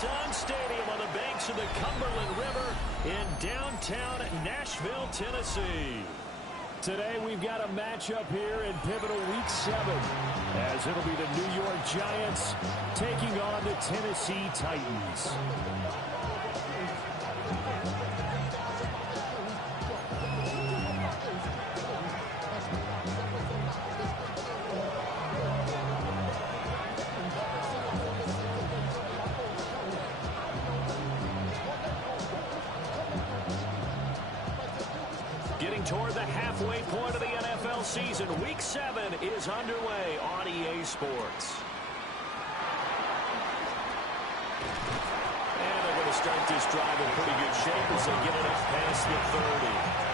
Sun Stadium on the banks of the Cumberland River in downtown Nashville, Tennessee. Today we've got a matchup here in pivotal Week 7, as it'll be the New York Giants taking on the Tennessee Titans. Getting toward the halfway point of the NFL season, Week 7 is underway on EA Sports. And they're going to start this drive in pretty good shape as they get it up past the 30.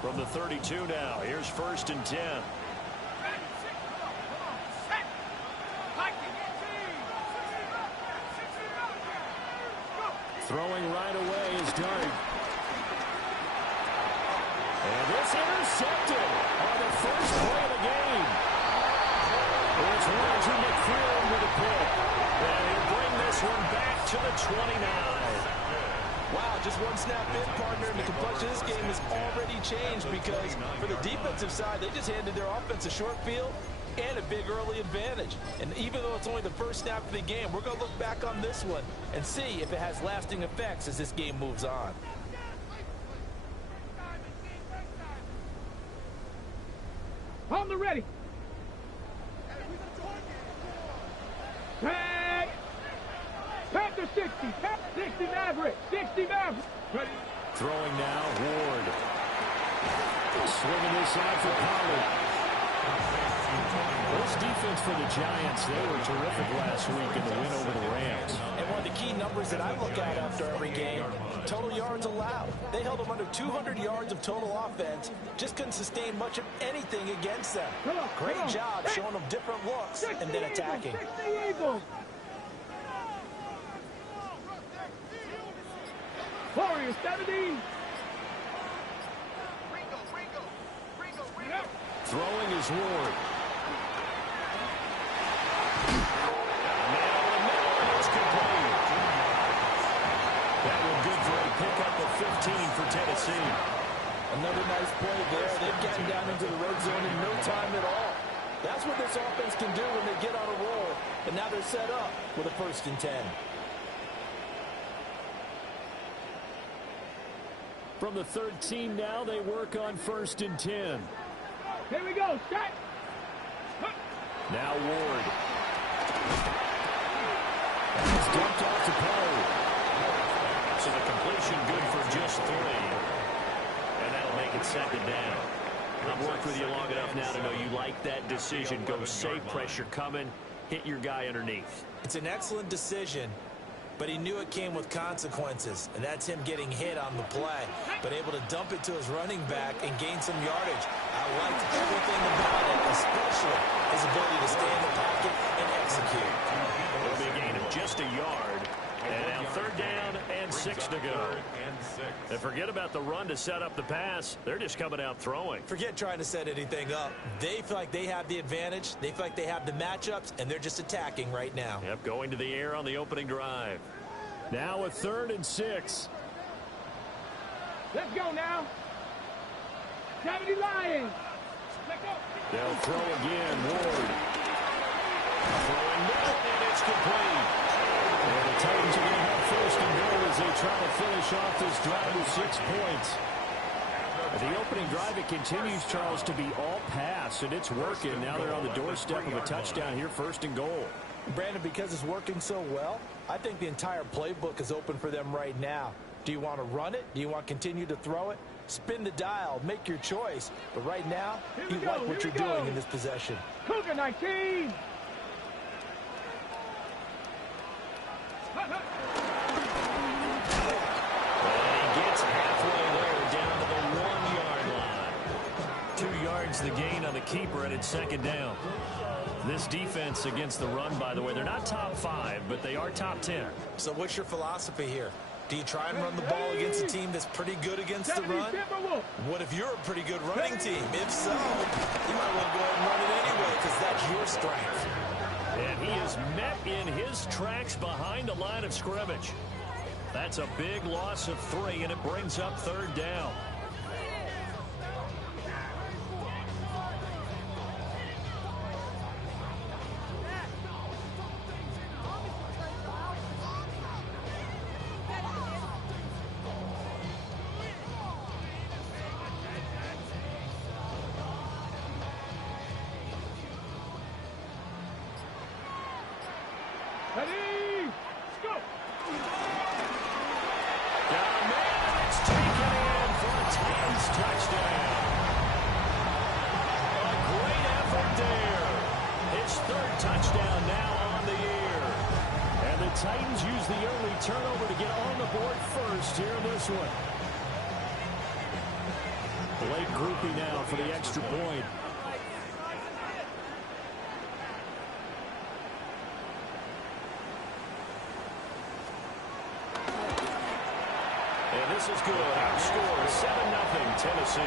From the 32 now, here's 1st and 10. Throwing right away is Dart. And this intercepted on the first play of the game. It's Roger McCreary with a pick. And he'll bring this one back to the 29. Wow, just one snap in, partner, and the complexion of this game has already changed because for the defensive side, they just handed their offense a short field and a big early advantage. And even though it's only the first snap of the game, we're going to look back on this one and see if it has lasting effects as this game moves on. On the ready. Hey! Panther 60, 60 Maverick, 60 Maverick. Ready. Throwing now, Ward. Swinging this out for Pollard. This defense for the Giants, they were terrific last week in the win over the Rams. And one of the key numbers that I look at after every game, total yards allowed. They held them under 200 yards of total offense, just couldn't sustain much of anything against them. Great job showing them different looks and then attacking. 60 Eagles. Warriors 70. Throwing is Ward. That one good for a pickup of 15 for Tennessee. Another nice play there. They've gotten down into the red zone in no time at all. That's what this offense can do when they get on a roll. And now they're set up with a 1st and 10. From the 13 now, they work on 1st and 10. Here we go. Set. Now Ward. It's dumped off to Poe. So the completion good for just 3. And that'll make it 2nd down. I've worked with you long enough now to know you like that decision. Go safe, pressure coming, hit your guy underneath. It's an excellent decision, but he knew it came with consequences, and that's him getting hit on the play, but able to dump it to his running back and gain some yardage. I liked everything about it, especially his ability to stay in the pocket and execute. It'll be a gain of just a yard, and now 3rd down and 6 to go. And forget about the run to set up the pass. They're just coming out throwing. Forget trying to set anything up. They feel like they have the advantage. They feel like they have the matchups, and they're just attacking right now. Yep, going to the air on the opening drive. Now a 3rd and 6. Let's go now. 70 Lions. Let's go. They'll throw again. Ward. Throwing down, and it's complete. And the Titans are going to have 1st and goal as they try to finish off this drive with 6 points. The opening drive, it continues, Charles, to be all pass, and it's working. Now they're on the doorstep of a touchdown here, 1st and goal. Brandon, because it's working so well, I think the entire playbook is open for them right now. Do you want to run it? Do you want to continue to throw it? Spin the dial. Make your choice. But right now, you like what you're doing in this possession. Cougar 19. keeper, and it's second down. This defense against the run, by the way, they're not top 5, but they are top 10. So what's your philosophy here? Do you try and run the ball against a team that's pretty good against the run? What if you're a pretty good running team? If so, you might want to go ahead and run it anyway because that's your strength. And he is met in his tracks behind the line of scrimmage. That's a big loss of 3, and it brings up third down. Ready, go! Down there, it's taken in for a Titans touchdown. A great effort there. His third touchdown now on the year. And the Titans use the early turnover to get on the board first here in this one. Blake Grupe now for the extra point. And this is good. Our score 7-0 Tennessee.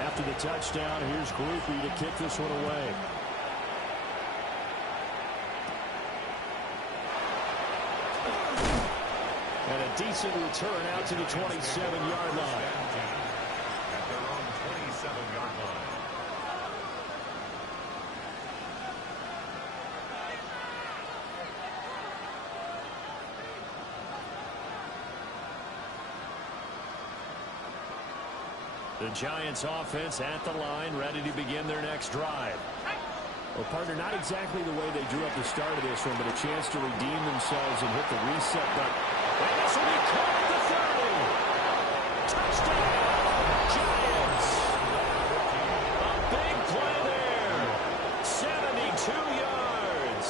After the touchdown, here's Grupe to kick this one away. And a decent return out to the 27-yard line. At their own 27-yard line. The Giants offense at the line, ready to begin their next drive. Well, partner, not exactly the way they drew up the start of this one, but a chance to redeem themselves and hit the reset button. And this will be caught at the 30. Touchdown, Giants. A big play there. 72 yards.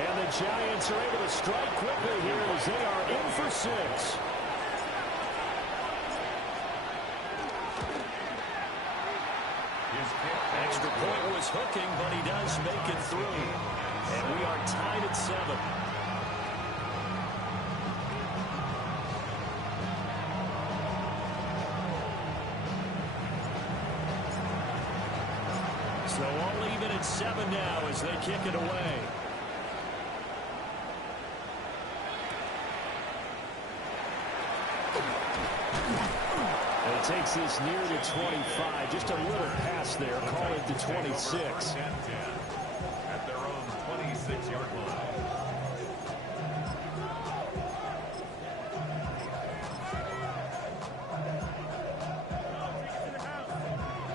And the Giants are able to strike quickly here as they are in for 6. Extra point was hooking, but he does make it through. And we are tied at 7. So all even at 7 now as they kick it away. And it takes this near to 25. Just a little pass there. Call it to 26. At their own 26-yard line.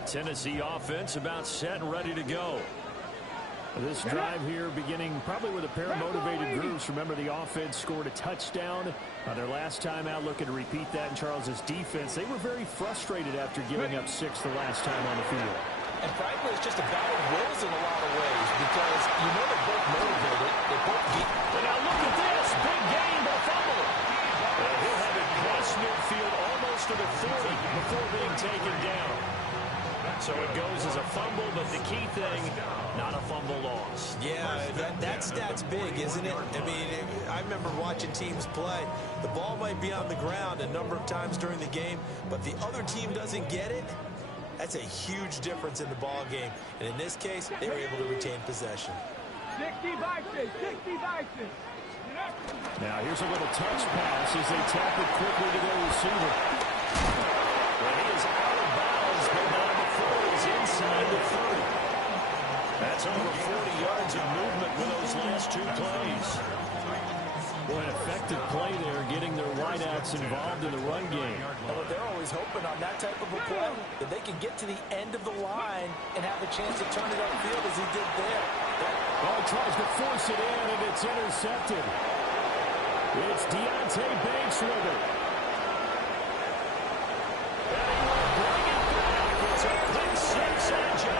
Tennessee offense about set and ready to go. This drive here beginning probably with a pair of motivated groups. Remember, the offense scored a touchdown their last time out, looking to repeat that in Charles's defense. They were very frustrated after giving up 6 the last time on the field. And frankly, it's just a battle of wills in a lot of ways because you know they're both motivated. They both get. And now look at this. Big gain, but fumble. And he'll have it cross midfield almost to the 40 before being taken down. So it goes as a fumble, but the key thing, not a fumble loss. Yeah, that stat's big, isn't it? I mean, I remember watching teams play. The ball might be on the ground a number of times during the game, but the other team doesn't get it. That's a huge difference in the ball game. And in this case, they were able to retain possession. 60 Vikings, 60 Vikings. Now here's a little touch pass as they tap it quickly to their receiver. And he is out of bounds, but now before he's inside the 30. That's over 40 yards of movement with those last 2 plays. Boy, an effective play there, getting their wideouts involved in the run game. Well, they're always hoping on that type of a play that they can get to the end of the line and have a chance to turn it upfield as he did there. Oh, he tries to force it in, and it's intercepted. It's Deonte Banks with it. And he will bring it back. It's a quick 6 on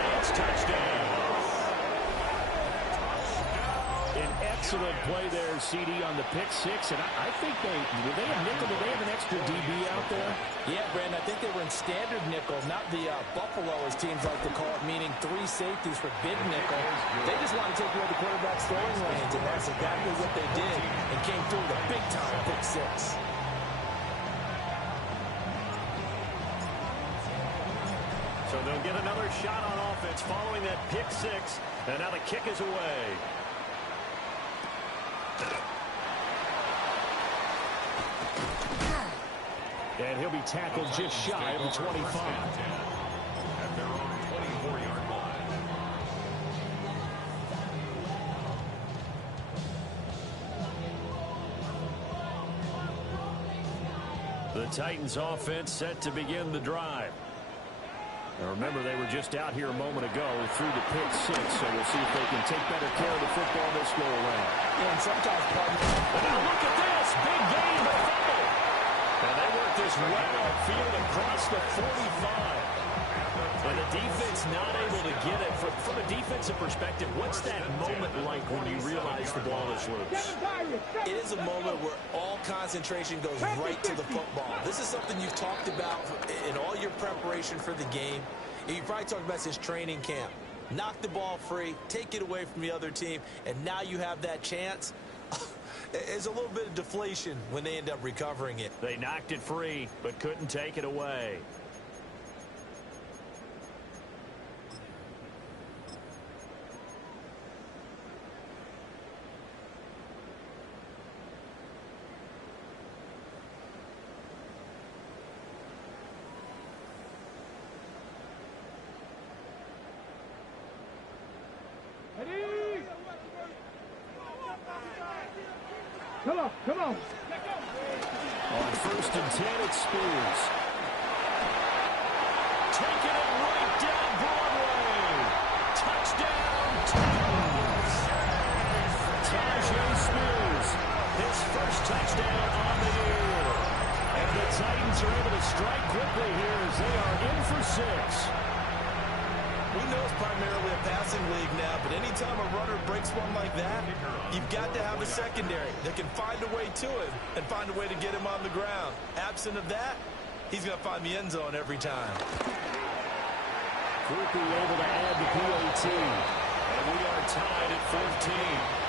Excellent play there, CD, on the pick six. And I think were they a nickel? Did they have an extra DB out there? Yeah, Brandon, I think they were in standard nickel, not the Buffalo, as teams like to call it, meaning 3 safeties for big nickel. They just want to take away the quarterback's throwing lanes, and that's exactly what they did and came through with a big-time pick six. So they'll get another shot on offense following that pick six. And now the kick is away. And he'll be tackled just shy of the 25. At their own 24-yard line. The Titans offense set to begin the drive. Now remember, they were just out here a moment ago through the pick six, so we'll see if they can take better care of the football this go around. Yeah, and sometimes, But now look at this. Big gain, but fumble. And they work this well upfield across the 45. And the defense not able to get it. From a defensive perspective, what's that moment like when you realize the ball is loose? it is a moment where all concentration goes right to the football. This is something you've talked about in all your preparation for the game. You probably talked about since training camp. Knock the ball free, take it away from the other team, and now you have that chance. There's a little bit of deflation when they end up recovering it. They knocked it free, but couldn't take it away. Come on. On 1st and 10, it's Spears. Taking it right down Broadway. Touchdown, Titans. Tyjae Spears, his first touchdown on the year. And the Titans are able to strike quickly here as they are in for 6. We know it's primarily a passing league now, but anytime a runner breaks one like that, you've got to have a secondary that can find a way to him and find a way to get him on the ground. Absent of that, he's going to find the end zone every time. Quickly able to add the PAT. And we are tied at 14.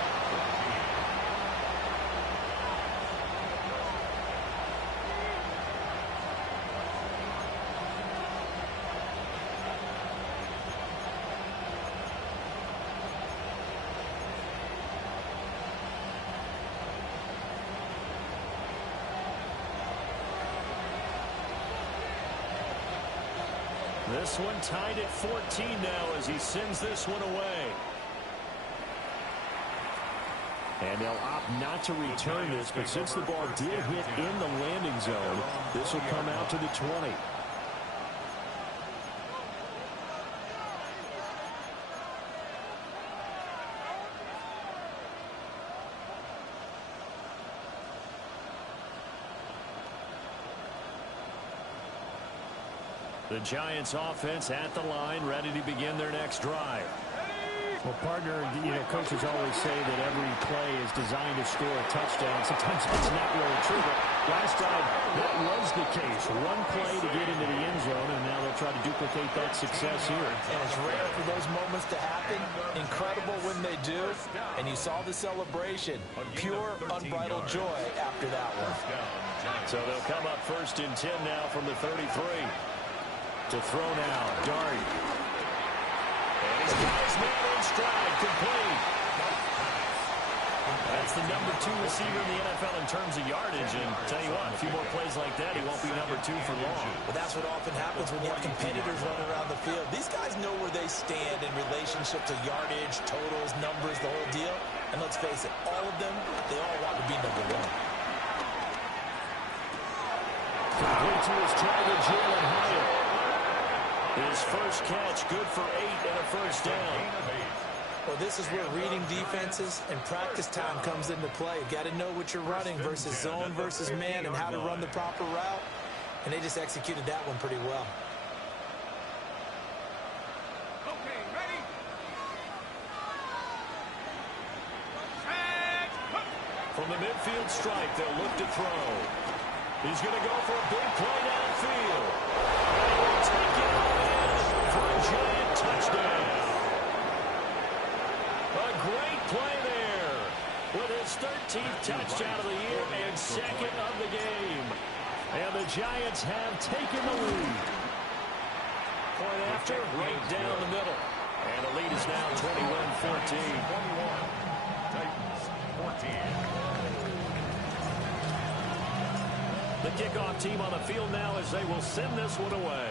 This one tied at 14 now as he sends this one away. And they'll opt not to return this, but since the ball did hit in the landing zone, this will come out to the 20. The Giants offense at the line, ready to begin their next drive. Well, partner, coaches always say that every play is designed to score a touchdown. Sometimes that's not really true, but last drive, that was the case. One play to get into the end zone, and now they'll try to duplicate that success here. And it's rare for those moments to happen. Incredible when they do. And you saw the celebration. Pure, unbridled joy after that one. So they'll come up 1st and 10 now from the 33. To throw now, Dart. And he's got his man in stride, complete. That's the number 2 receiver in the NFL in terms of yardage. And tell you what, a few more plays like that, he won't be number 2 for long. But that's what often happens when you have competitors running around the field. These guys know where they stand in relationship to yardage, totals, numbers, the whole deal. And let's face it, all of them, they all want to be number 1. Complete to his target, Jalen Hyatt. His first catch, good for 8 and a first down. Well, this is where reading defenses and practice time comes into play. You got to know what you're running versus zone versus man and how to run the proper route. And they just executed that one pretty well. Okay, ready? From the midfield stripe, they'll look to throw. He's going to go for a big play downfield. And he will take it all in for a giant touchdown. A great play there with his 13th touchdown of the year and second of the game. And the Giants have taken the lead. Point after, right down the middle. And the lead is now 21-14. 21. Titans 14. The kickoff team on the field now as they will send this one away.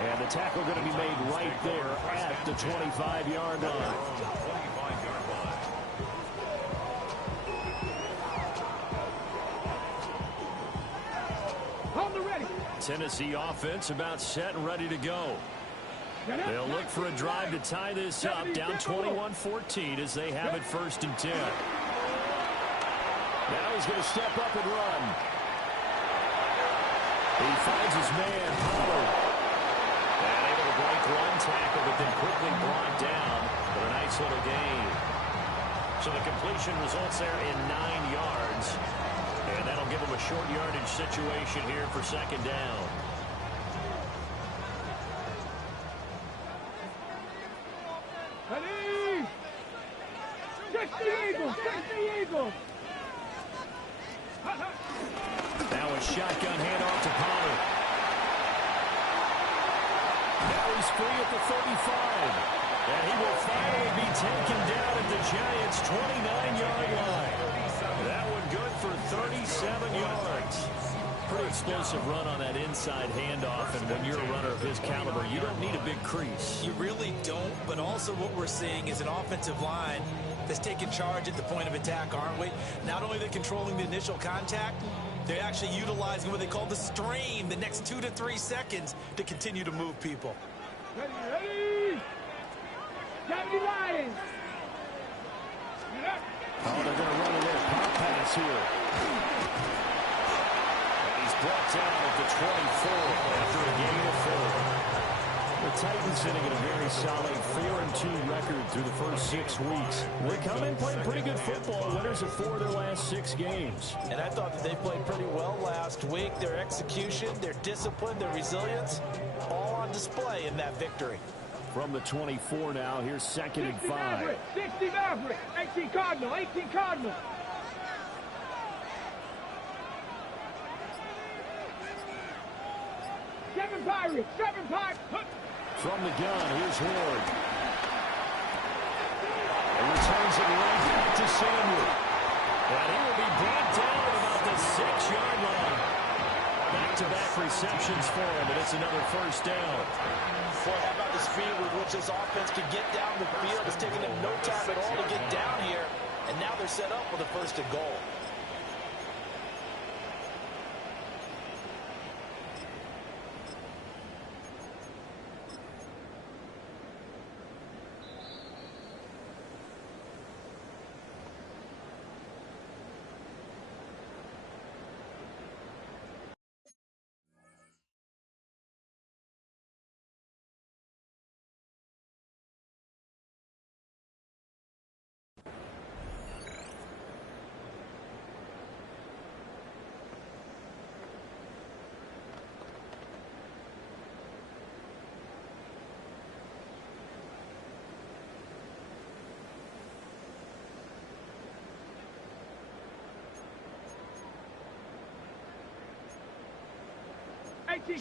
And the tackle going to be made right there at the 25-yard line. 25-yard line. Hold the ready. Tennessee offense about set and ready to go. They'll look for a drive to tie this up, down 21-14 as they have it 1st and 10. Now he's going to step up and run. He finds his man, Pollard. And able to break one tackle, but then quickly brought down. But a nice little gain. So the completion results there in 9 yards. And that'll give him a short yardage situation here for 2nd down. Ready! Kick the Eagles! Kick the Eagles! Now a shotgun handoff to Pollard. Now he's free at the 35. And he will finally be taken down at the Giants' 29-yard line. That one good for 37 yards. Pretty explosive run on that inside handoff, and when you're a runner of his caliber, you don't need a big crease. You really don't, but also what we're seeing is an offensive line that's taking charge at the point of attack, aren't we? Not only are they controlling the initial contact, they're actually utilizing what they call the strain, the next 2 to 3 seconds, to continue to move people. Ready, ready! 70 Lions! Oh, they're going to run a little pop pass here. And he's brought down at the 24 after a game of 4. The Titans sitting at a very solid 4-2 record through the first 6 weeks. They come in playing pretty good football, winners of 4 of their last 6 games. And I thought that they played pretty well last week. Their execution, their discipline, their resilience, all on display in that victory. From the 24 now, here's 2nd and 5. 60 Maverick! 18 Cardinal! 18 Cardinal! Seven Pirates! 7 Pirates! From the gun, here's Ward. And returns it right back to Samuel. And he will be brought down at about the 6-yard line. Back-to-back receptions for him, and it's another 1st down. Boy, how about the speed with which this offense could get down the field? It's taken them no time at all to get down here, and now they're set up with a 1st and goal.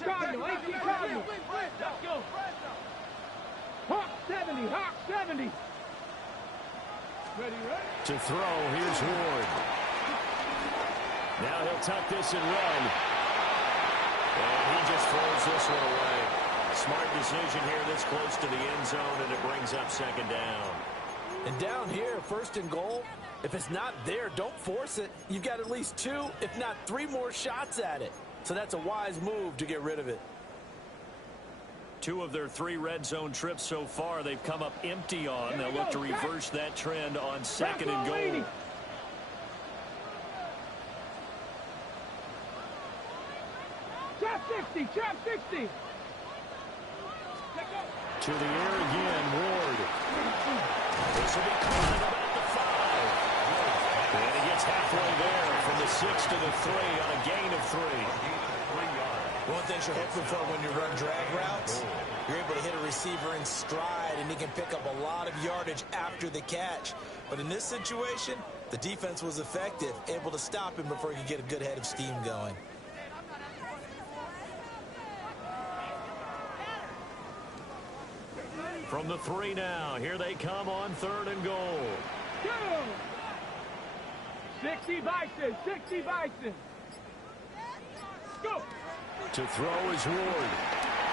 Cardinal, 18 Cardinal. Let's go. Hawk 70, Hawk 70. Ready, ready. To throw, here's Ward. Now he'll tuck this and run. And he just throws this one away. Smart decision here this close to the end zone, and it brings up 2nd down. And down here, 1st and goal, if it's not there, don't force it. You've got at least 2, if not 3 more shots at it. So that's a wise move to get rid of it. 2 of their 3 red zone trips so far, they've come up empty on. They'll look to reverse that trend on 2nd and goal. Trap 60, trap 60. To the air again, Ward. This will be caught at about the 5. And he gets halfway there from the 6 to the 3 on a gain of 3. One thing you're hoping for when you run drag routes, you're able to hit a receiver in stride, and he can pick up a lot of yardage after the catch. But in this situation, the defense was effective, able to stop him before he could get a good head of steam going. From the 3 now, here they come on 3rd and goal. 60 Bison, 60 Bison. Go. To throw is Ward.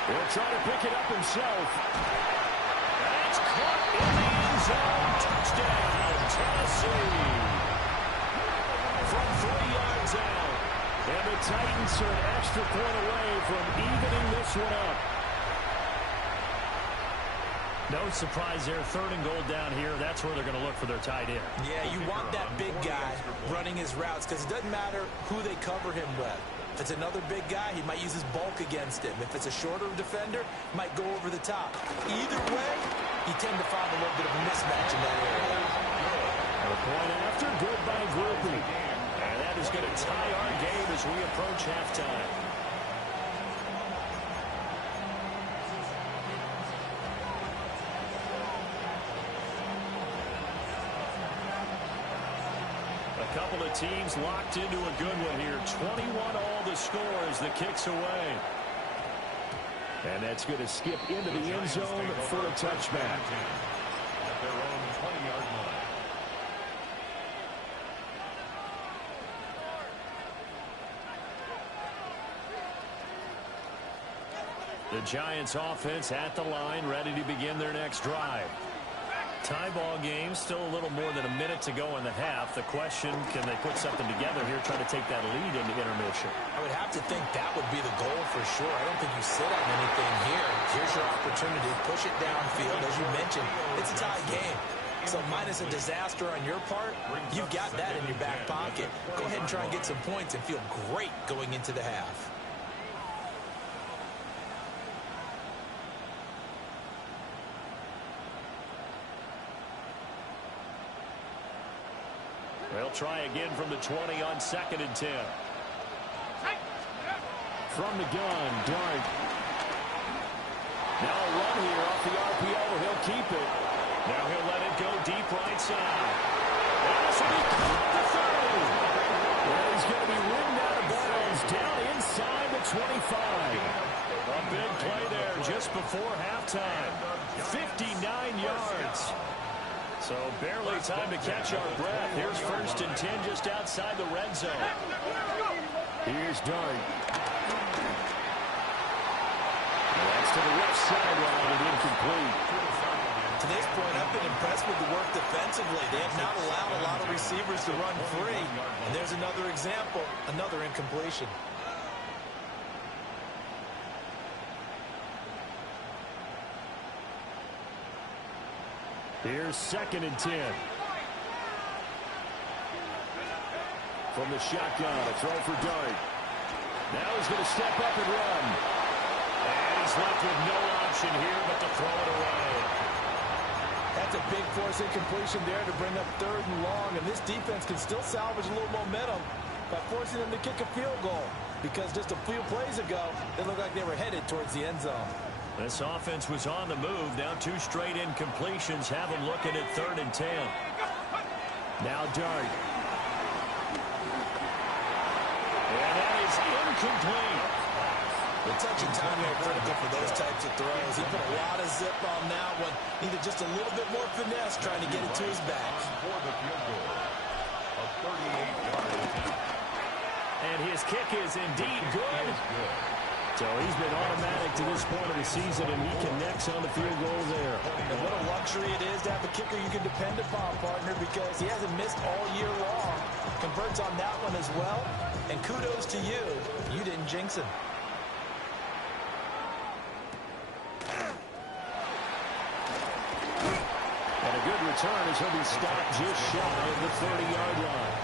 He'll try to pick it up himself. That's caught in the end zone. Touchdown, Tennessee. From 3 yards out. And the Titans are an extra point away from evening this one up. No surprise there. 3rd and goal down here. That's where they're going to look for their tight end. Yeah, you want that big guy running his routes because it doesn't matter who they cover him with. If it's another big guy, he might use his bulk against him. If it's a shorter defender, he might go over the top. Either way, you tend to find a little bit of a mismatch in that area. The point after, good by Grupe. And that is going to tie our game as we approach halftime. A couple of teams locked into a good one here. 21 all the score as the kick's away. And that's going to skip into the end zone for a touchback. At their own 20-yard line. The Giants offense at the line, ready to begin their next drive. Tie ball game, still a little more than a minute to go in the half. The question, can they put something together here, try to take that lead into intermission? I would have to think that would be the goal for sure. I don't think you sit on anything here. Here's your opportunity. Push it downfield. As you mentioned, it's a tie game. So minus a disaster on your part, you've got that in your back pocket. Go ahead and try and get some points and feel great going into the half. They'll try again from the 20 on 2nd and 10. From the gun, Dart. Now a run here off the RPO. He'll keep it. Now he'll let it go deep right side. And this will be caught the 30. And he's going to be ridden out of bounds down inside the 25. A big play there just before halftime. 59 yards. So barely time to catch our breath. Here's 1st and 10 just outside the red zone. Here's Dart. That's to the left sideline and incomplete. To this point, I've been impressed with the work defensively. They have not allowed a lot of receivers to run free. And there's another example, another incompletion. Here's 2nd and 10. From the shotgun, a throw for Dart. Now he's going to step up and run. And he's left with no option here but to throw it away. That's a big force incompletion there to bring up 3rd and long. And this defense can still salvage a little momentum by forcing them to kick a field goal. Because just a few plays ago, they looked like they were headed towards the end zone. This offense was on the move. Now 2 straight incompletions have them looking at 3rd and 10. Now Dart. And that is incomplete. The touch and timing are critical for those types of throws. He put a lot of zip on that one. Needed just a little bit more finesse trying to get it to his back. For the field goal. A 38-yard attempt. And his kick is indeed good. So he's been automatic to this point of the season, and he connects on the field goal there. And what a luxury it is to have a kicker you can depend upon, partner, because he hasn't missed all year long. Converts on that one as well. And kudos to you. You didn't jinx him. And a good return as he'll be stopped just shy of the 30-yard line.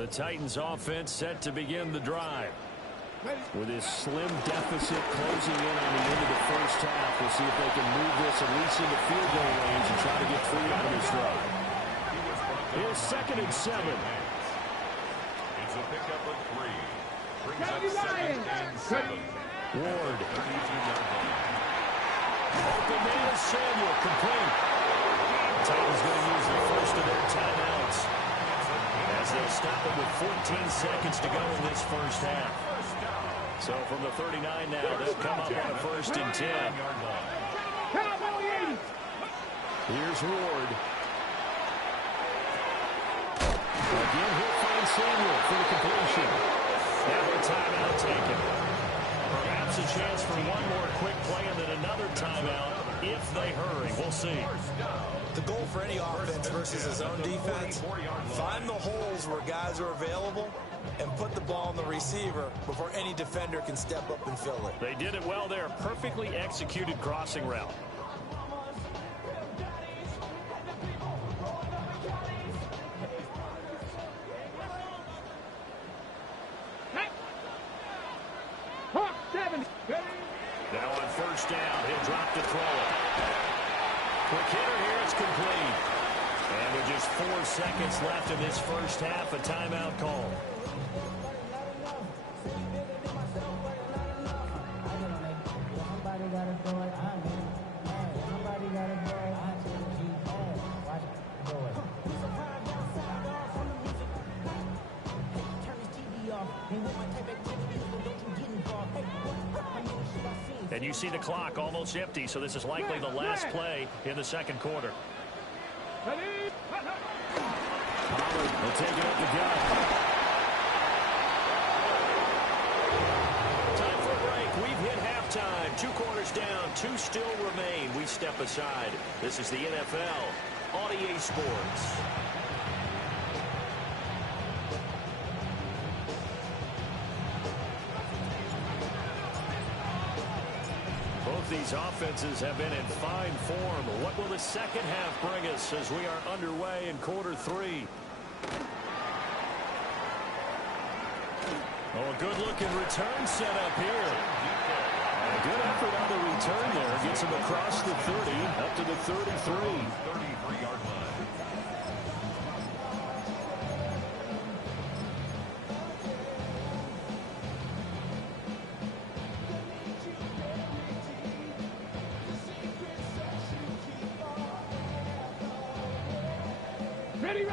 The Titans offense set to begin the drive. With this slim deficit closing in on the end of the first half, we'll see if they can move this at least into field goal range and try to get 3 out of this drive. Here's 2nd and 7. It's a pickup of 3. Brings up 2nd and 7. Ward. Open man is Samuel, complete. Titans going to use the first of their timeouts as they'll stop it with 14 seconds to go in this first half. So from the 39 now, they'll come up on a 1st and 10. Here's Ward. Again, he'll find Samuel for the completion. Now a timeout taken. Perhaps a chance for one more quick play and then another timeout if they hurry. We'll see. The goal for any offense versus his own defense, find the holes where guys are available and put the ball on the receiver before any defender can step up and fill it. They did it well there. Perfectly executed crossing route. Now on 1st down, he'll drop to throw it. Quick hitter here, it's complete. And with just 4 seconds left in this first half, a timeout call. And you see the clock almost empty, so this is likely the last play in the 2nd quarter. Pollard will take it up the gut. Time for a break. We've hit halftime. 2 quarters down, 2 still remain. We step aside. This is the NFL on EA Sports. These offenses have been in fine form. What will the second half bring us as we are underway in quarter 3? Oh, a good-looking return set up here. A good effort on the return there. Gets him across the 30, up to the 33. 33-yard line.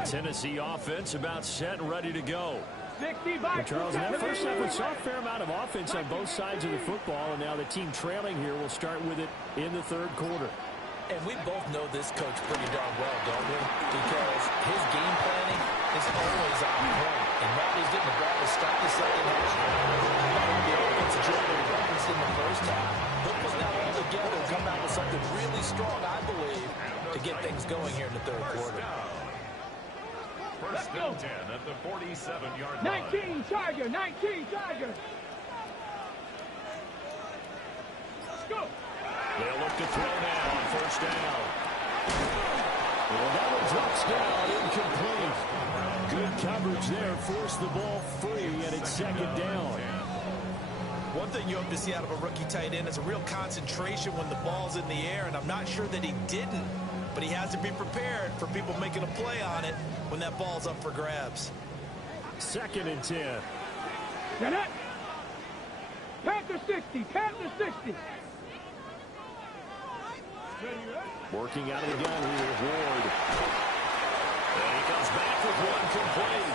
Tennessee offense about set and ready to go. 60 Well, Charles, in that first half, we saw a fair amount of offense on both sides of the football, and now the team trailing here will start with it in the 3rd quarter. And we both know this coach pretty darn well, don't we? Because his game planning is always on point. And that is getting the ball to start the second half. The offensive drive referenced in the first half. He'll put that all together and come out with something really strong, I believe, to get things going here in the 3rd quarter. 1st and 10 at the 47-yard line. 19 Charger, 19 Charger. Let's go. They'll look to throw now on 1st down. Well, that one drops down, incomplete. Good coverage there, forced the ball free, and it's 2nd down. One thing you hope to see out of a rookie tight end is a real concentration when the ball's in the air, and I'm not sure that he didn't. But he has to be prepared for people making a play on it when that ball's up for grabs. 2nd and 10. Panther 60, Panther 60. Working out of the gun here with Ward. And he comes back with one complete.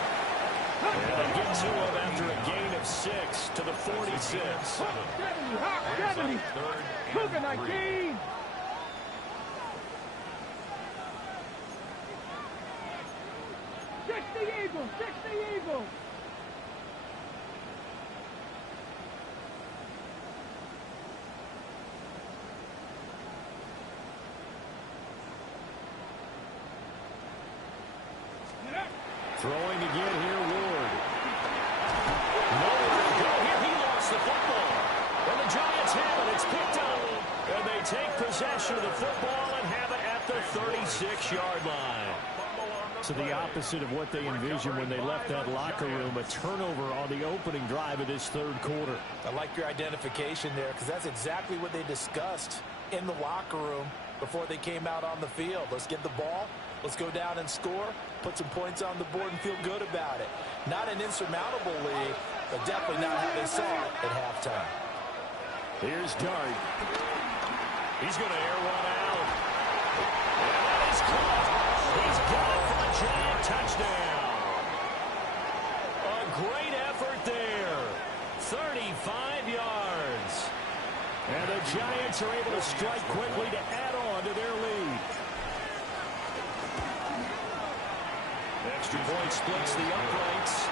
And they get to him after a gain of 6 to the 46. 70, Cougar 19. 60 Eagles, 60 Eagles. Throwing again here, Ward. Nowhere to go here. He lost the football. And the Giants have it. It's picked up. And they take possession of the football and have it at the 36-yard line. Fumble on the So the opposite of what they envisioned when they left that locker room, a turnover on the opening drive of this third quarter. I like your identification there because that's exactly what they discussed in the locker room before they came out on the field. Let's get the ball. Let's go down and score, put some points on the board, and feel good about it. Not an insurmountable lead, but definitely not how they saw it at halftime. Here's Dart. He's going to air one out. And that is caught. He's got it for a giant touchdown. A great effort there. 35 yards. And the Giants are able to strike quickly to add on to their lead. Extra point splits the uprights.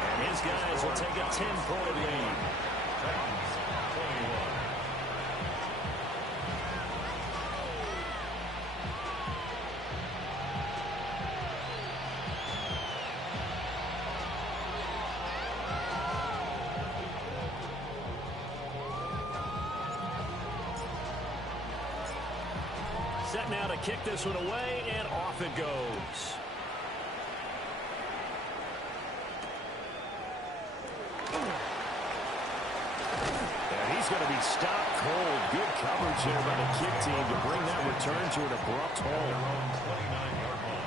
And his guys will take a 10-point lead. Set now to kick this one away, and off it goes. And he's going to be stopped cold. Good coverage here by the kick team to bring that return to an abrupt halt. 29-yard line.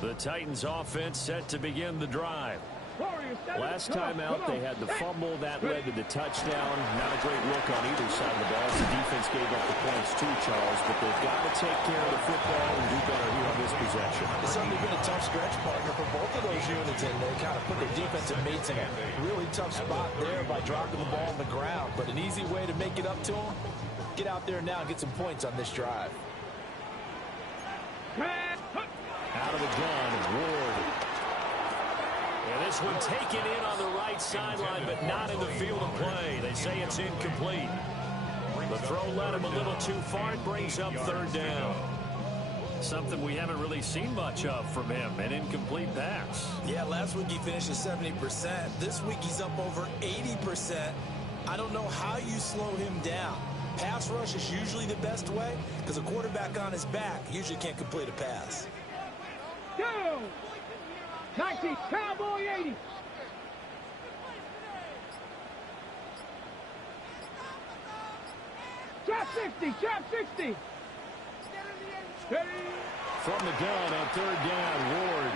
The Titans offense set to begin the drive. Last time out, they had the fumble. That led to the touchdown. Not a great look on either side of the ball. The defense gave up the points too, Charles, but they've got to take care of the football and do better here on this possession. It's certainly been a tough stretch, partner, for both of those units, and they kind of put their defensive mates in a really tough spot there by dropping the ball on the ground. But an easy way to make it up to them, get out there now and get some points on this drive. Out of the gun, Ward. And this one taken in on the right sideline, but not in the field of play. They say it's incomplete. The throw led him a little too far. It brings up third down. Something we haven't really seen much of from him, an incomplete pass. Yeah, last week he finished at 70%. This week he's up over 80%. I don't know how you slow him down. Pass rush is usually the best way because a quarterback on his back usually can't complete a pass. Go! 19, Cowboy 80. Trap 60, trap 60. Steady. From the gun on third down, Ward.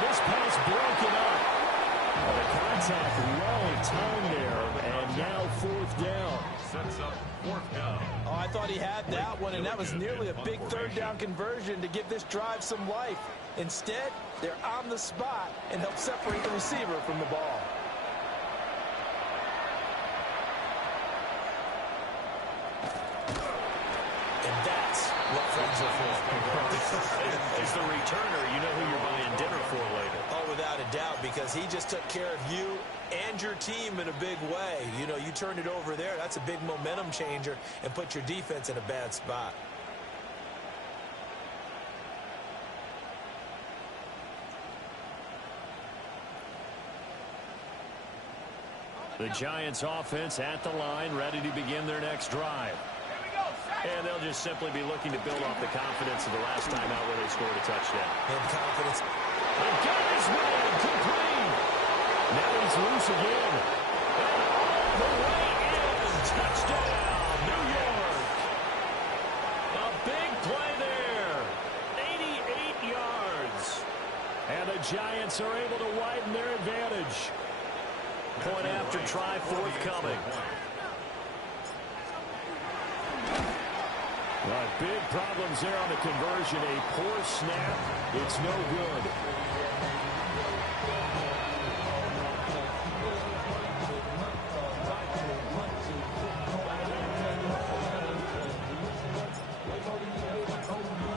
This pass broken up. The contact long time there, and now fourth down. Sets up fourth down. Oh, I thought he had that one, and that was nearly a big third down conversion to give this drive some life. Instead, they're on the spot and help separate the receiver from the ball. And that's what friends are for. As the returner, you know who you're buying dinner for later. Oh, without a doubt, because he just took care of you and your team in a big way. You know, you turned it over there. That's a big momentum changer and put your defense in a bad spot. The Giants offense at the line, ready to begin their next drive. And they'll just simply be looking to build off the confidence of the last time out where they scored a touchdown. And confidence. The gun is made complete. Now he's loose again. And all the way in. Touchdown, New York. A big play there. 88 yards. And the Giants are able to widen their advantage. Point after try forthcoming. Big problems there on the conversion. A poor snap. It's no good.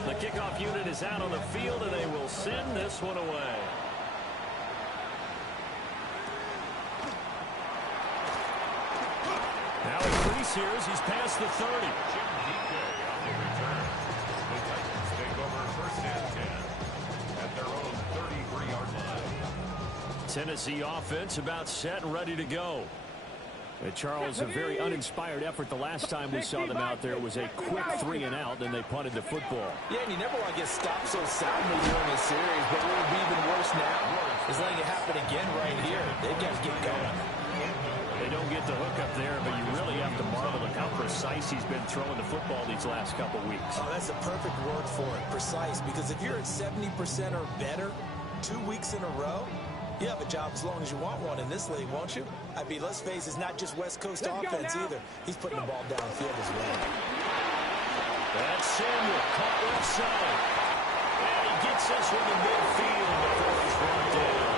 The kickoff unit is out on the field, and they will send this one away. Now Reese here as he's past the 30. Tennessee offense about set and ready to go. Charles, a very uninspired effort the last time we saw them out there. It was a quick 3 and out, then they punted the football. Yeah, and you never want to get stopped so soundly during a series, but what would be even worse now is letting it happen again right here. They've got to get going. They don't get the hook up there, but you really have to marvel at how precise he's been throwing the football these last couple weeks. Oh, that's a perfect word for it, precise, because if you're at 70% or better 2 weeks in a row, you have a job as long as you want one in this league, won't you? I mean, let's face it, it's not just West Coast offense either. He's putting the ball downfield as well. That's Samuel, caught left side. And he gets this one to midfield before he's run down.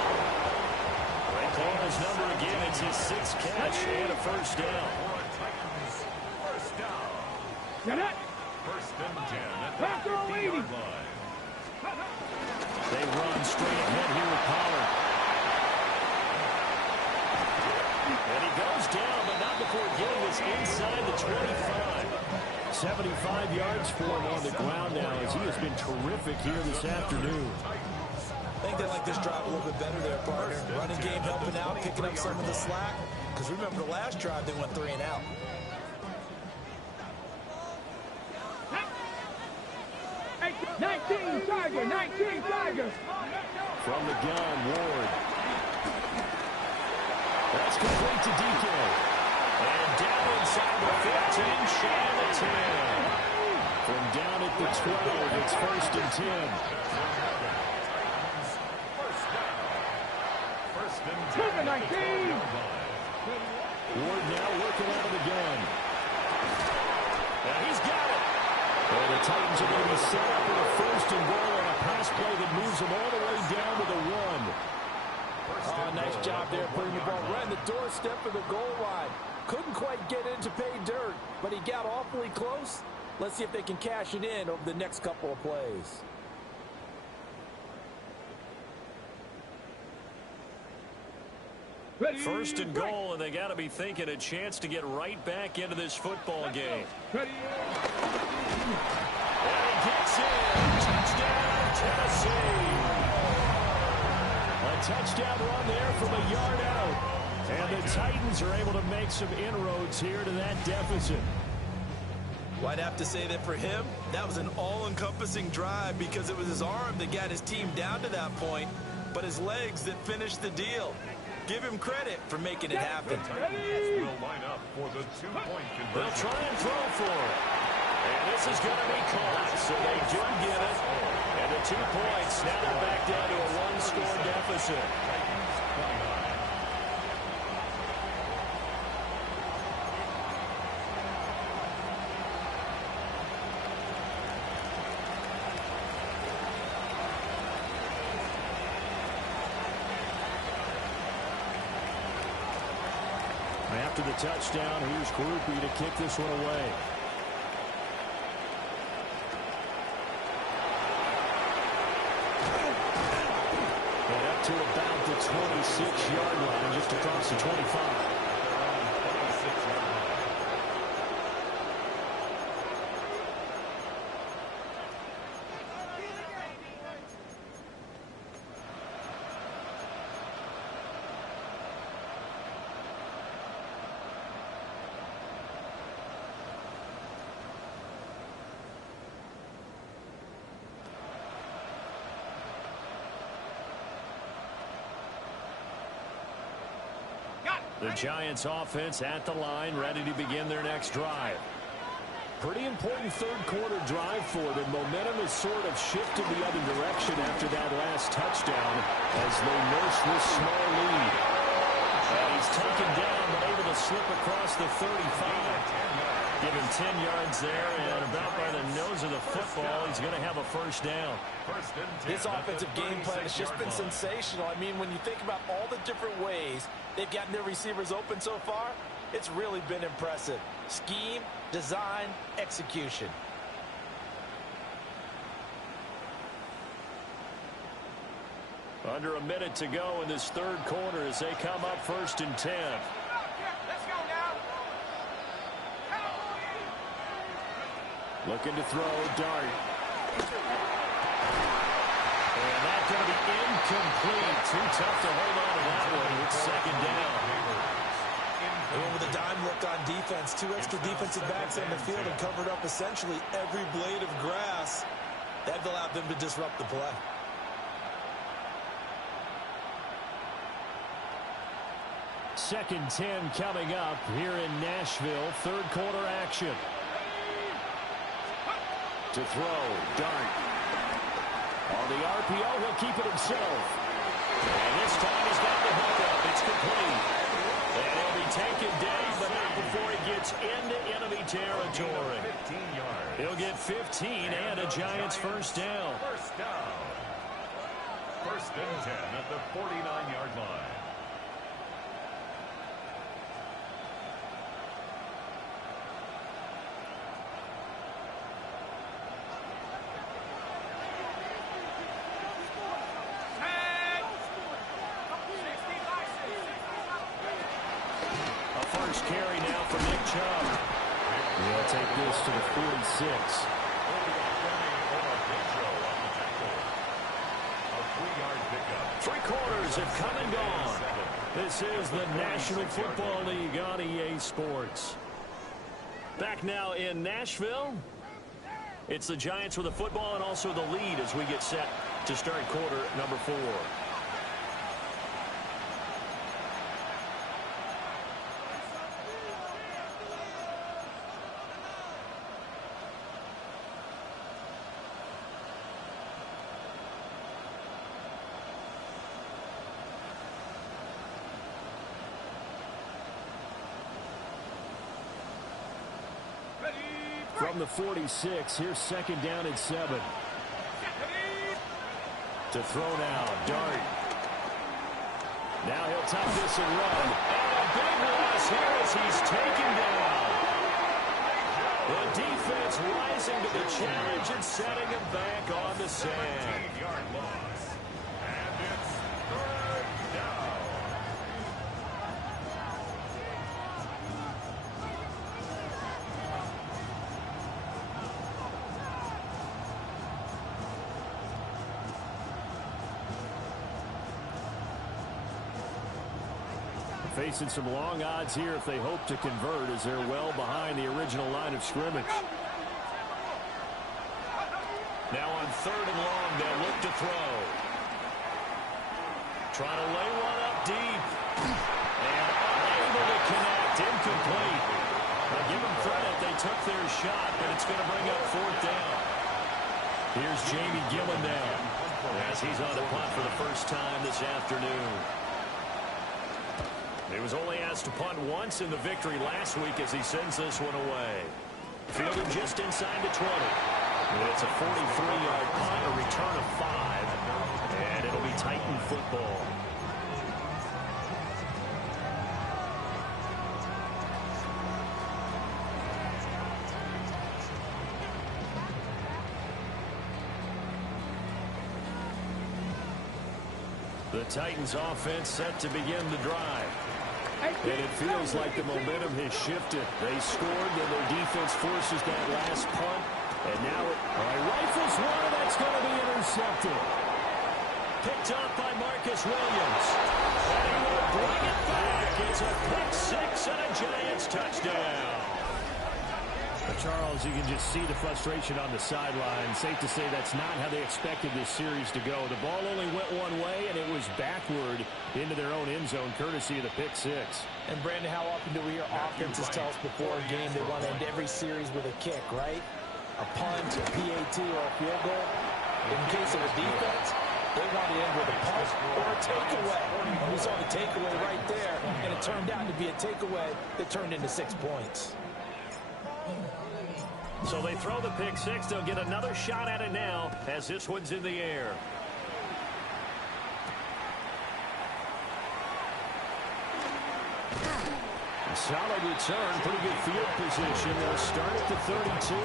They call his number again. It's his 6th catch and a first down. First down. First and 10 at the 50-yard line. They run straight ahead here with Pollard. And he goes down, but not before getting this inside the 25. 75 yards for him on the ground now as he has been terrific here this afternoon. I think they like this drive a little bit better there, partner. Running game helping out, picking up some of the slack. Because remember the last drive, they went 3 and out. Tiger, 19 Tiger. From the gun, Ward. That's complete to DK. And down inside the 15, shy of the 10. From down at the 12, it's first and 10. First and 10. 19. Ward now working out of the gun. Now he's got it. Well, the Titans are going to be set up with a first and goal on a pass play that moves them all the way down to the 1. Oh, nice job there putting the ball right in the doorstep of the goal line. Couldn't quite get in to pay dirt, but he got awfully close. Let's see if they can cash it in over the next couple of plays. First and goal, and they got to be thinking a chance to get right back into this football game. Ready. And he gets in. Touchdown, Tennessee. A touchdown run there from a yard out. And the Titans are able to make some inroads here to that deficit. Well, I'd have to say that for him, that was an all-encompassing drive because it was his arm that got his team down to that point, but his legs that finished the deal. Give him credit for making it happen. The Titans will line up for the 2-point conversion. They'll try and throw for it. And this is going to be caught, so they do get it. And the 2 points, now they're back down to a 1-score deficit. After the touchdown, here's Grupe to kick this one away. And up to about the 26-yard line, just across the 25. The Giants offense at the line, ready to begin their next drive. Pretty important third-quarter drive for them. Momentum has sort of shifted the other direction after that last touchdown as they nurse this small lead. And he's taken down but able to slip across the 35. Give him 10 yards there, and about by the nose of the football, he's going to have a first down. This offensive game plan has just been sensational. I mean, when you think about all the different ways they've gotten their receivers open so far, it's really been impressive. Scheme, design, execution. Under a minute to go in this third quarter as they come up 1st and 10. Let's go now. Looking to throw, Dart. And that's going to be incomplete. Too tough to hold on to that one. It's 2nd down. And with a dime look on defense, 2 extra defensive backs on the field and covered up essentially every blade of grass. That allowed them to disrupt the play. Second 10 coming up here in Nashville. Third quarter action. To throw, Dart. On the RPO, he'll keep it himself. And this time he's got the hook up. It's complete. And he'll be taken down, but not before he gets into enemy territory. He'll get 15 and a Giants first down. First down. 1st and 10 at the 49-yard line. First carry now for Nick Chubb. He'll take this to the 46. Three quarters have come and gone. This is the National Football League on EA Sports. Back now in Nashville. It's the Giants with the football and also the lead as we get set to start quarter number 4. From the 46, here's 2nd down and 7. To throw now, Dart. Now he'll tuck this and run. And a big loss here as he's taken down. The defense rising to the challenge and setting him back on the sand. 15-yard loss. And it's 3rd down. Facing some long odds here if they hope to convert as they're well behind the original line of scrimmage. Now on 3rd and long, they'll look to throw. Trying to lay one up deep. And unable to connect. Incomplete. Now give them credit. They took their shot, but it's going to bring up 4th down. Here's Jamie Gillen now as he's on the punt for the first time this afternoon. He was only asked to punt once in the victory last week as he sends this one away. Fielded just inside the 20. It's a 43-yard punt, a return of 5, and it'll be Titan football. The Titans offense set to begin the drive. And it feels like the momentum has shifted. They scored, then their defense forces that last punt. And now it rifles one, and that's going to be intercepted. Picked up by Marcus Williams. And he will bring it back. It's a pick 6 and a Giants touchdown. Charles, you can just see the frustration on the sideline. Safe to say that's not how they expected this series to go. The ball only went one way, and it was backward into their own end zone, courtesy of the pick six. And, Brandon, how often do we hear offenses tell us before a game they want to end every series with a kick, right? A punt, a PAT, or a field goal. In case of a defense, they want to end with a punt or a takeaway. And we saw the takeaway right there, and it turned out to be a takeaway that turned into 6 points. So they throw the pick six. They'll get another shot at it now as this one's in the air. A solid return, pretty good field position. They'll start at the 32.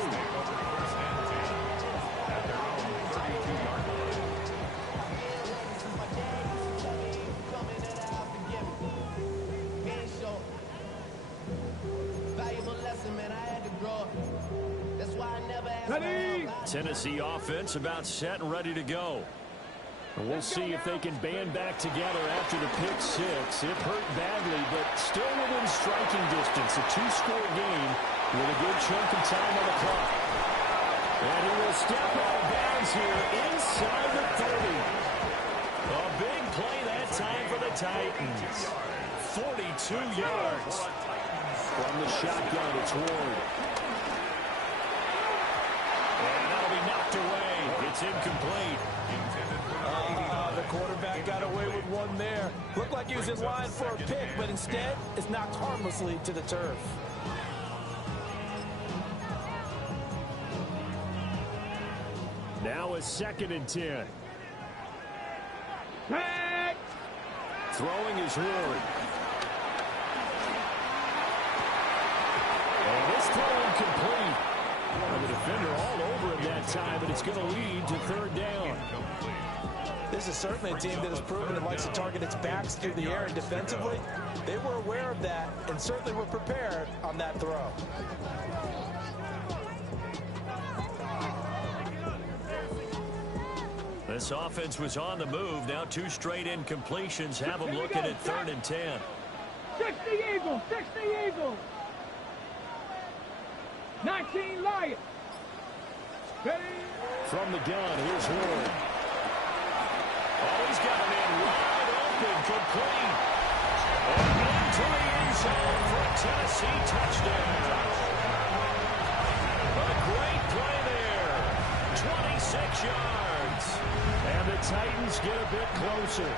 Tennessee offense about set and ready to go. And we'll see if they can band back together after the pick six. It hurt badly, but still within striking distance. A two-score game with a good chunk of time on the clock. And he will step out of bounds here inside the 30. A big play that time for the Titans. 42 yards. From the shotgun, it's Ward. And that'll be knocked away. It's incomplete. The quarterback got away with one there. Looked like he was in line for a pick, but instead, it's knocked harmlessly to the turf. Now a 2nd and 10. Tag! Throwing is Ward. And this throw incomplete. The defender all over him that time, but it's going to lead to 3rd down. This is certainly a team that has proven it likes to target its backs through the air, and defensively, they were aware of that and certainly were prepared on that throw. This offense was on the move. Now 2 straight incompletions have them looking at 3rd and 10. 60 Eagles, 60 Eagles. 19 Lions. Ready? From the gun, here's Ward. Oh, he's got a man wide open, complete. And into the end zone for a Tennessee touchdown. A great play there. 26 yards. And the Titans get a bit closer.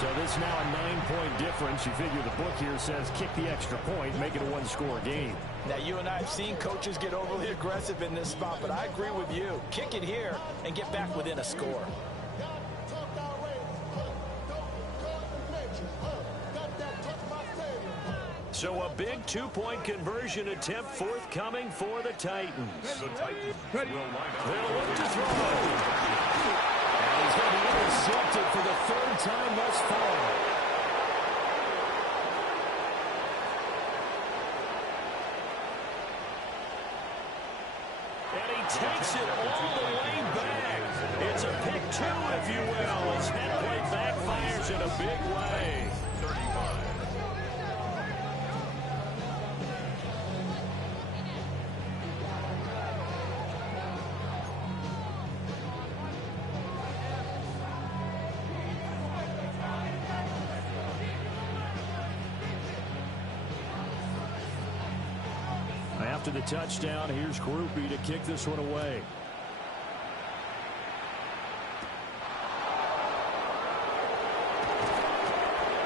So this now a 9-point difference. You figure the book here says kick the extra point, make it a 1-score game. Now, you and I have seen coaches get overly aggressive in this spot, but I agree with you. Kick it here and get back within a score. So a big 2-point conversion attempt forthcoming for the Titans. Ready? They'll look to throw. And he's going to be intercepted for the 3rd time thus far. And he takes it all the way back. It's a pick 2, if you will, as that play backfires in a big way. 35. After the touchdown, here's Groupie to kick this one away.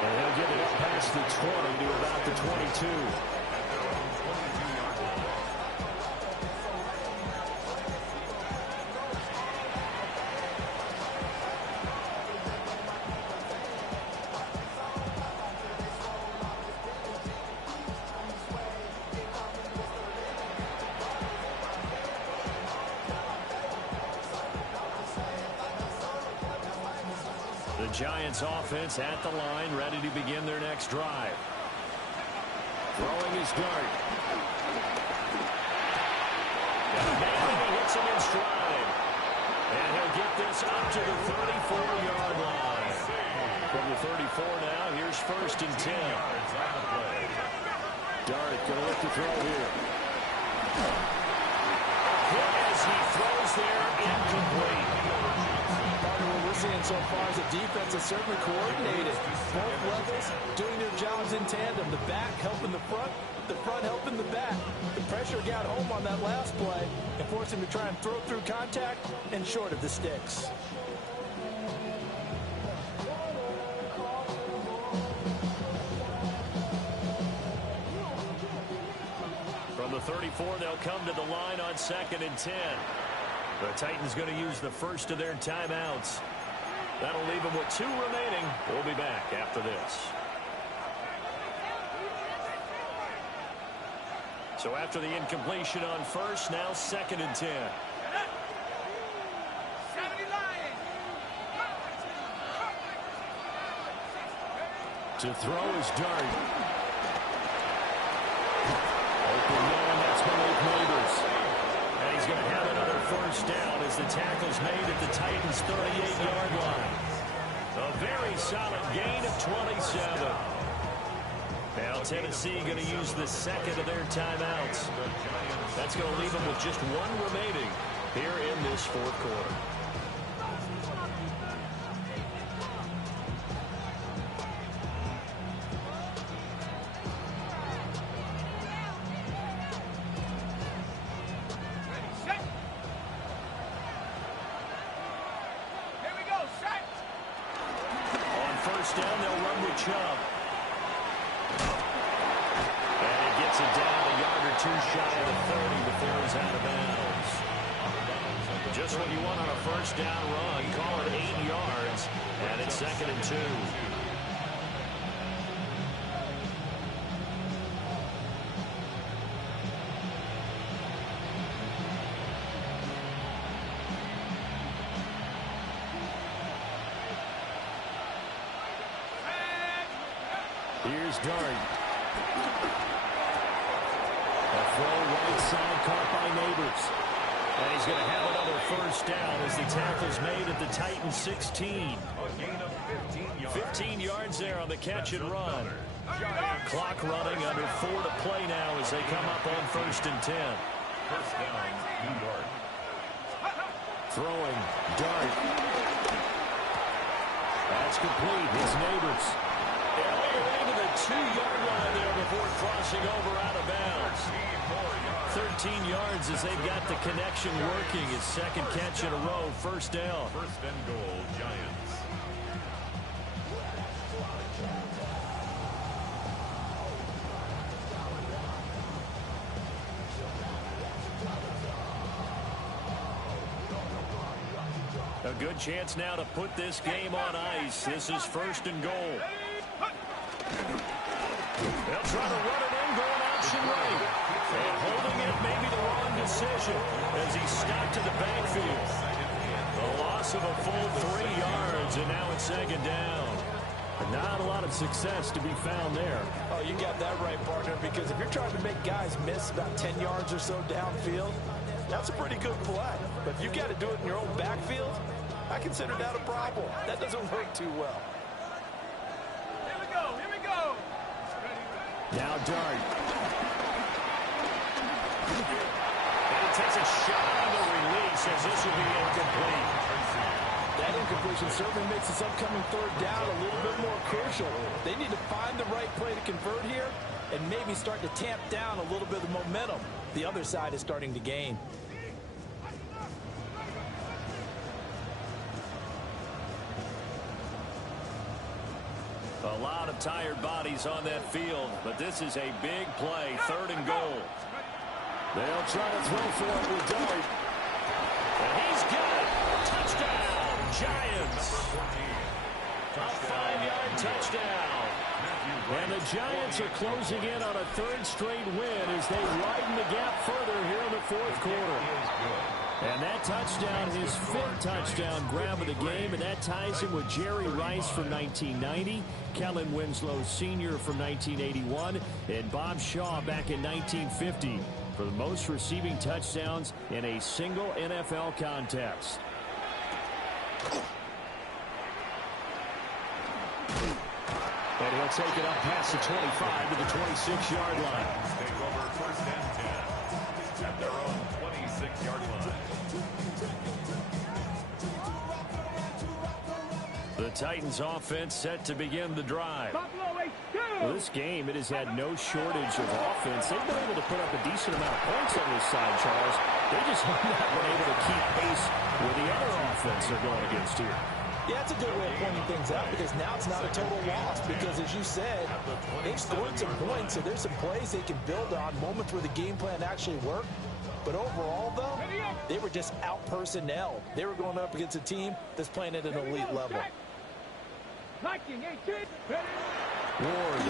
And he'll get it up past the 20 to about the 22. The Giants offense at the line, ready to begin their next drive. Throwing his dart. And he hits him in stride. And he'll get this up to the 34-yard line. From the 34 now, here's 1st and 10. Dart going to look to throw here. Hit as he throws there, incomplete. What we're seeing so far is the defense is certainly coordinated. Both levels doing their jobs in tandem. The back helping the front helping the back. The pressure got home on that last play and forced him to try and throw through contact and short of the sticks. From the 34, they'll come to the line on 2nd and 10. The Titans going to use the first of their timeouts. That'll leave them with 2 remaining. We'll be back after this. So after the incompletion on first, now 2nd and 10. To throw is Dart. Open man, that's Malik Neighbors. And he's going to have another first down as the tackle's made at the Titans' 38-yard line. A very solid gain of 27. Now Tennessee going to use the second of their timeouts. That's going to leave them with just 1 remaining here in this 4th quarter. On first down, they'll run with Chubb. It down a yard or 2 shy of the 30 before he's out of bounds. Just what you want on a first down run. Call it 8 yards, and it's 2nd and 2. Here's Dart. Throw right side caught by Neighbors. And he's going to have another first down as the tackle's made at the Titans' 16. A gain of 15 yards there on the catch and run. Clock running under 4 to play now as they come up on 1st and 10. First down, New York. Throwing, Dart. That's complete. It's Neighbors. Into the 2-yard line there before crossing over out of bounds. 13 yards as they've got the connection working. His 2nd catch in a row, first down. First and goal, Giants. A good chance now to put this game on ice. This is 1st and goal. They'll try to run it in, going option right. And holding it may be the wrong decision as he's stopped in the backfield. The loss of a full 3 yards, and now it's 2nd down. Not a lot of success to be found there. Oh, you got that right, partner, because if you're trying to make guys miss about 10 yards or so downfield, that's a pretty good play. But if you've got to do it in your own backfield, I consider that a problem. That doesn't work too well. Here we go. Now Dart. And he takes a shot on the release as this will be incomplete. That incompletion certainly makes this upcoming 3rd down a little bit more crucial. They need to find the right play to convert here and maybe start to tamp down a little bit of momentum. The other side is starting to gain. A lot of tired bodies on that field, but this is a big play, 3rd and goal. They'll try to throw for it with Dart. And he's got it. Touchdown, Giants. A 5-yard touchdown. And the Giants are closing in on a 3rd straight win as they widen the gap further here in the 4th quarter. And that touchdown, his 5th touchdown grab of the game, and that ties him with Jerry Rice from 1990, Kellen Winslow Sr. from 1981, and Bob Shaw back in 1950 for the most receiving touchdowns in a single NFL context. And he'll take it up past the 25 to the 26-yard line. Take over 1st and 10. The Titans offense set to begin the drive. Buffalo H2. Well, this game, it has had no shortage of offense. They've been able to put up a decent amount of points on this side, Charles. They just have not been able to keep pace with the other offense they're going against here. Yeah, it's a good way of pointing things out because now it's not a total loss because, as you said, they've scored some points, so there's some plays they can build on, moments where the game plan actually worked. But overall, though, they were just out-personnel. They were going up against a team that's playing at an elite level. Liking 18. Ward.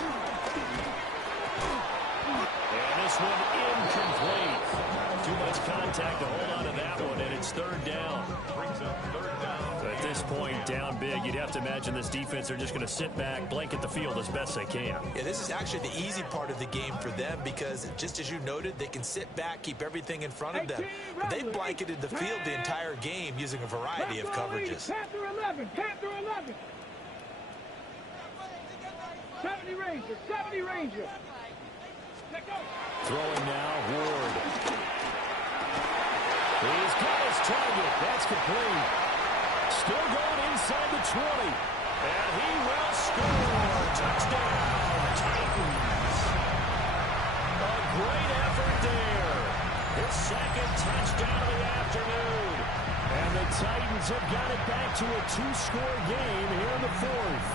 And this one incomplete. Too much contact to hold on to that one, and it's third down. Brings up third down. At this point, down big, you'd have to imagine this defense are just going to sit back, blanket the field as best they can. Yeah, this is actually the easy part of the game for them because, just as you noted, they can sit back, keep everything in front of them. But they've blanketed the field the entire game using a variety of coverages. Panther 11. Panther 11. 70 Ranger. 70 Ranger. Let go. Throwing now, Ward. He's got his target. That's complete. Still going inside the 20. And he will score. Touchdown, Titans. A great effort there. His second touchdown of the afternoon. And the Titans have got it back to a two-score game here in the fourth.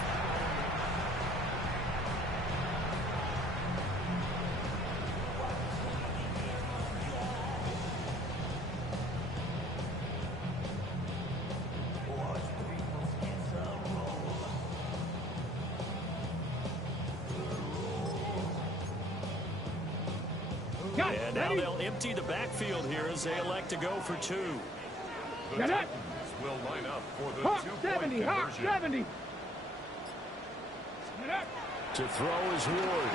And now they'll empty the backfield here as they elect to go for two. The Titans will line up for the Hawk two-point 70. Hawk conversion. 70. To throw is Ward.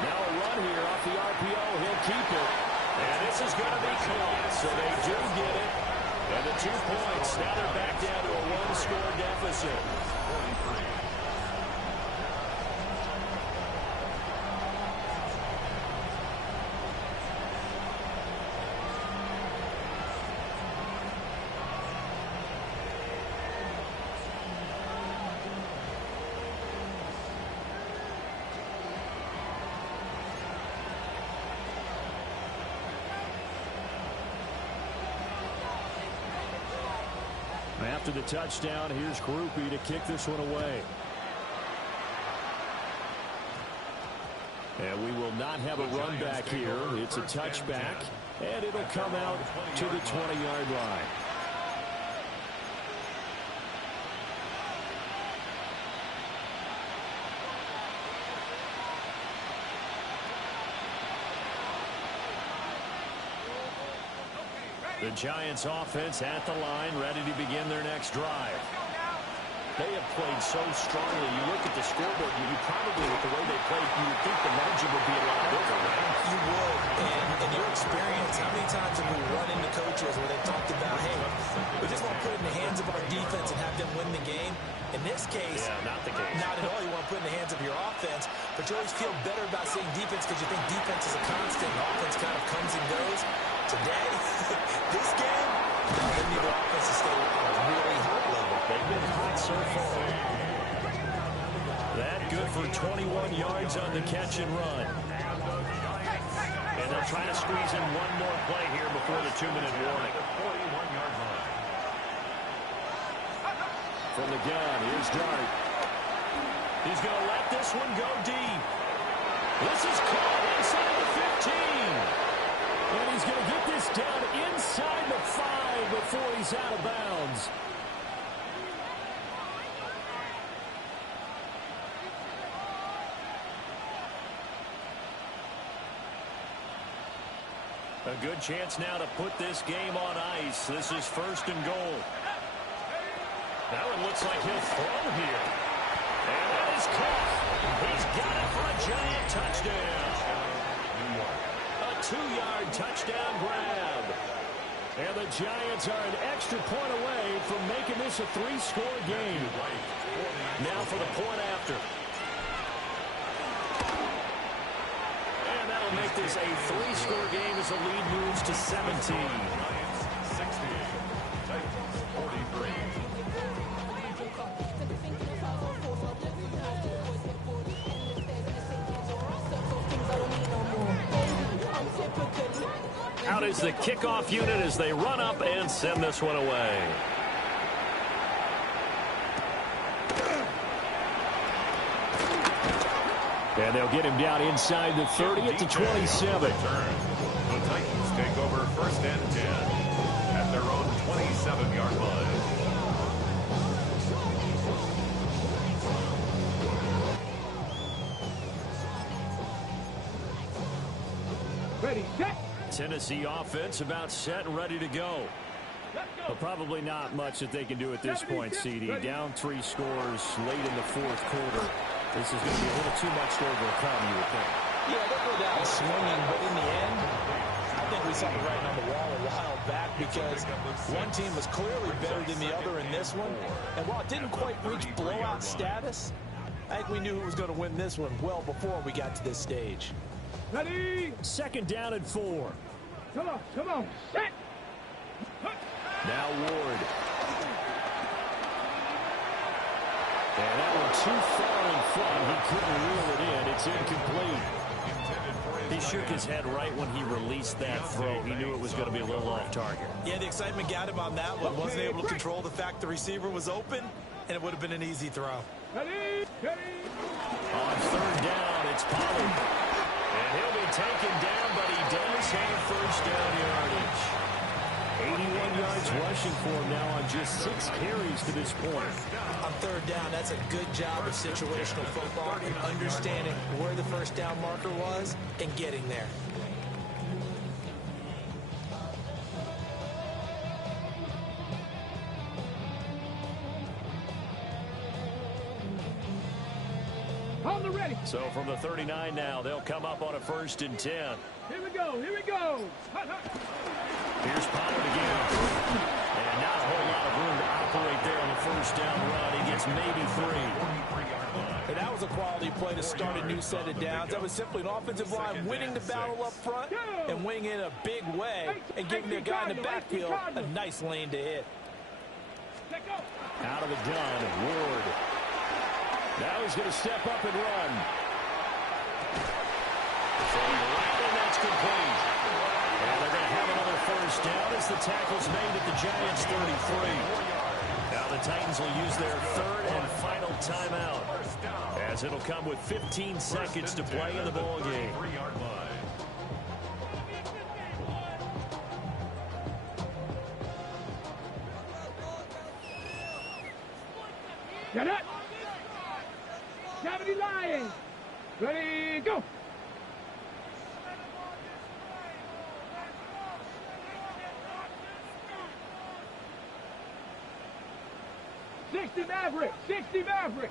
Now a run here off the RPO. He'll keep it. And this is going to be close, so they do get it. And the 2 points. Now they're back down to a one-score deficit. After the touchdown, here's Grupe to kick this one away. And we will not have a run back here. It's a touchback, and it'll come out to the 20-yard line. The Giants offense at the line, ready to begin their next drive. They have played so strongly. You look at the scoreboard, you probably, with the way they played, you would think the margin would be a lot bigger, right? You would. And in your experience, how many times have we run into coaches where they talked about, hey, we just want to put it in the hands of our defense and have them win the game? In this case, not the case. Not at all. You want to put it in the hands of your offense, but you always feel better about saying defense because you think defense is a constant and offense kind of comes and goes. Today, this game, they need their offense to stay at a really high level. They've been hot so far. That good for 21 yards on the catch and run. And they'll try to squeeze in one more play here before the 2-minute warning. 41-yard line. From the gun, here's Dart. He's going to let this one go deep. This is caught inside the 15. And he's going to get this down inside the 5 before he's out of bounds. A good chance now to put this game on ice. This is first and goal. That one looks like he'll throw here. And that is caught. He's got it for a giant touchdown. A 2-yard touchdown grab. And the Giants are an extra point away from making this a 3-score game. Now for the point after. And that'll make this a 3-score game as the lead moves to 17. 60, Titans 43. is the kickoff unit as they run up and send this one away. And they'll get him down inside the 30 at the 27. The Titans take over 1st and 10 at their own 27-yard line. Ready, set. Tennessee offense about set and ready to go. But probably not much that they can do at this point, CD. Down 3 scores late in the 4th quarter. This is going to be a little too much to overcome, you would think. Yeah, they'll go down swinging, but in the end, I think we saw the writing on the wall a while back because one team was clearly better than the other in this one. And while it didn't quite reach blowout status, I think we knew who was going to win this one well before we got to this stage. Ready. 2nd down and 4. Come on, set. Now Ward. And that one too far in front. He couldn't reel it in. It's incomplete. He shook his head right when he released that throw. He knew it was going to be a little off target. Yeah, the excitement got him on that one. Wasn't able to control the fact the receiver was open, and it would have been an easy throw. Ready. On 3rd down, it's Pollard. And he'll be taken down, but he does have 1st down yardage. 81 yards rushing for him now on just 6 carries to this point. On 3rd down, that's a good job of situational football and understanding where the 1st down marker was and getting there. On the ready. So from the 39 now, they'll come up on a 1st and 10. Here we go. Hut. Here's Pollard again. And not a whole lot of room to operate there on the 1st down run. He gets maybe 3. And that was a quality play to start a new set of downs. That was simply an offensive line winning the battle up front and winning in a big way and giving their guy in the backfield a nice lane to hit. Out of the gun, Ward. Now he's going to step up and run. And that's complete. And they're going to have another 1st down as the tackle's made at the Giants' 33. Now the Titans will use their 3rd and final timeout, as it'll come with 15 seconds to play in the ball game. Get it. 70 Lions. Ready, go. Sixty Maverick.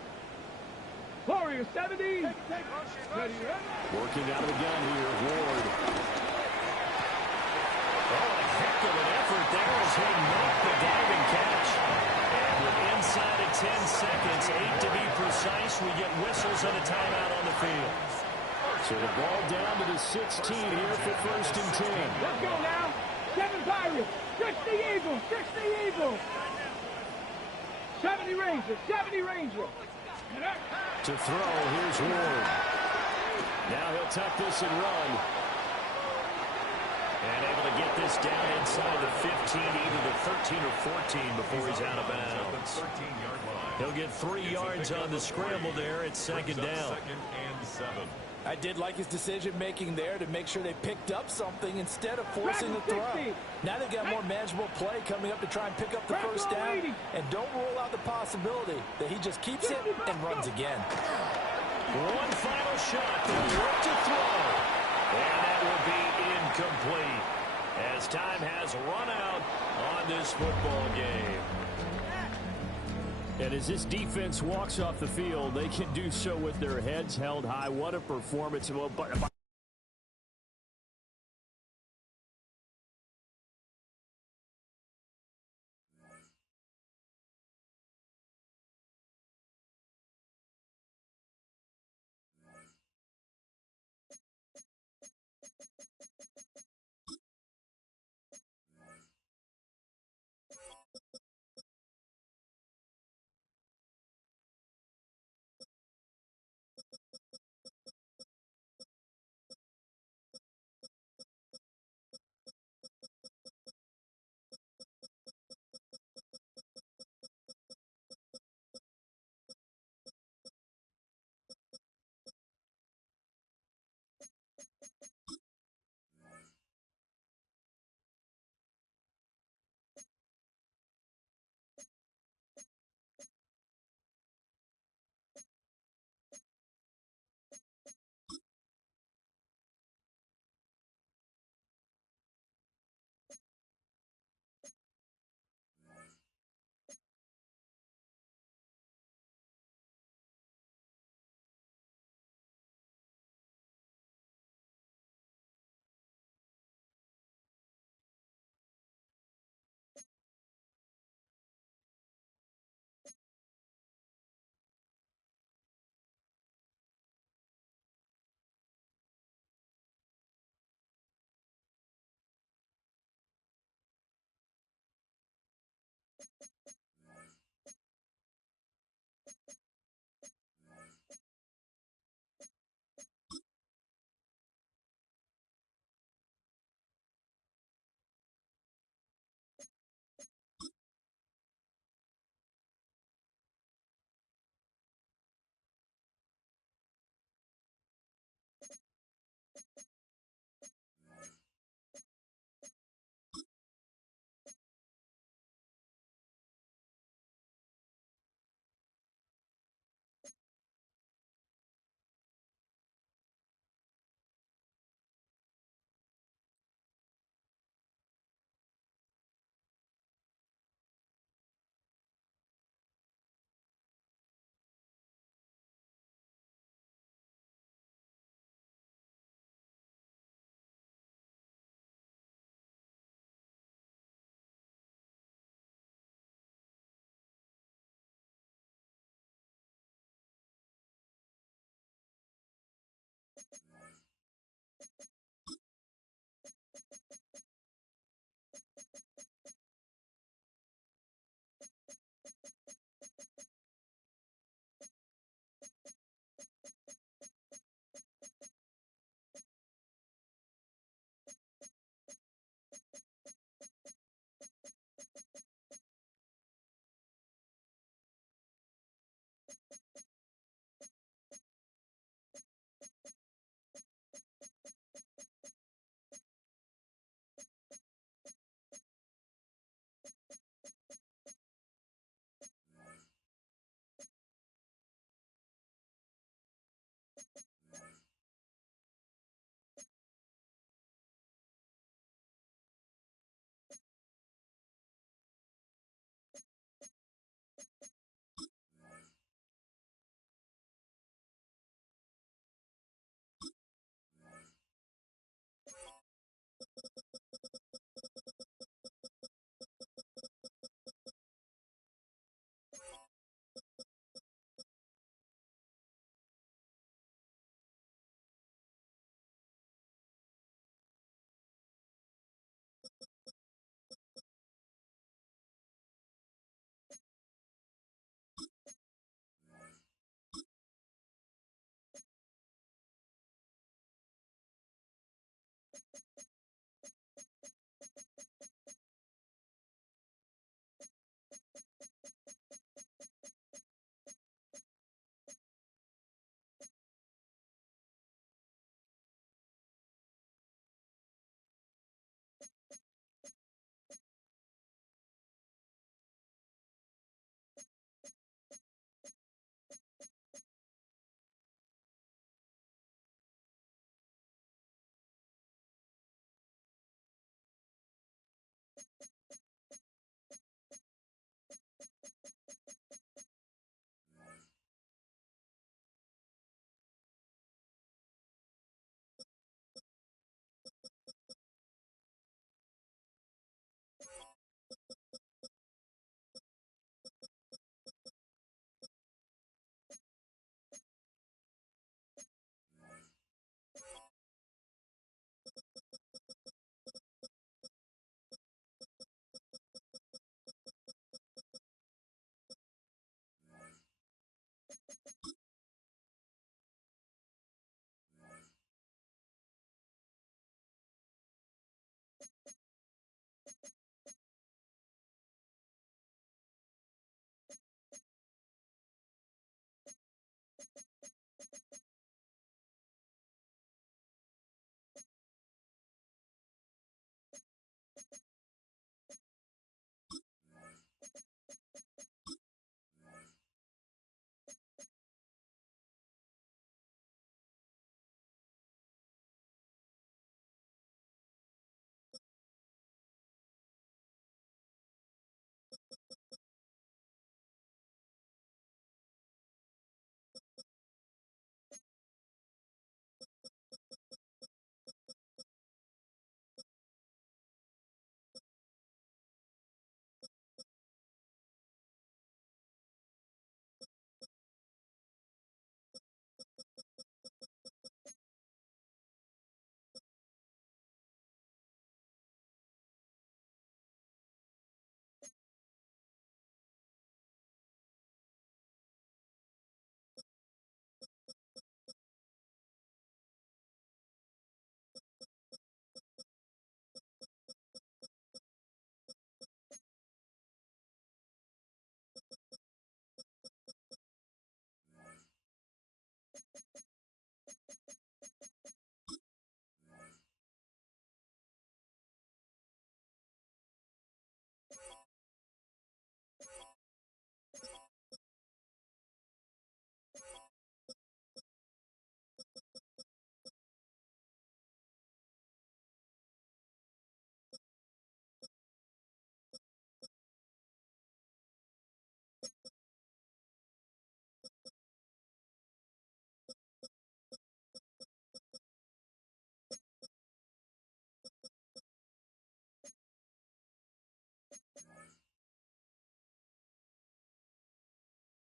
Warriors 70. Ready. Working out of the gun here, Ward. Oh, a heck of an effort there as he knocked the diving catch. And with inside of 10 seconds, 8 to be precise, we get whistles and a timeout on the field. So the ball down to the 16 here for 1st and 10. Let's go now. 7 Pirates. 60 Eagles. 70 Rangers. To throw, here's Ward. Now he'll tuck this and run. And able to get this down inside the 15, either the 13 or 14 before he's out of bounds. He'll get 3 yards on the scramble there at 2nd down. I did like his decision-making there to make sure they picked up something instead of forcing the throw. Now they've got more manageable play coming up to try and pick up the 1st down. And don't rule out the possibility that he just keeps it and runs again. One final shot. They'll work to throw. And that will be incomplete as time has run out on this football game. And as this defense walks off the field, they can do so with their heads held high. What a performance.